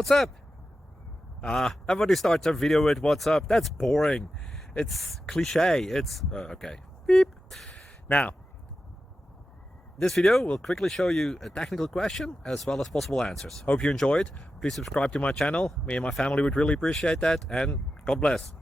What's up? Everybody starts their video with what's up. That's boring. It's cliche. It's okay. Beep. Now, this video will quickly show you a technical question as well as possible answers. Hope you enjoyed. Please subscribe to my channel. Me and my family would really appreciate that, and God bless.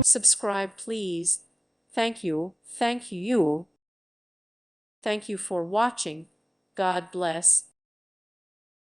Subscribe, please. Thank you. Thank you. Thank you for watching. God bless.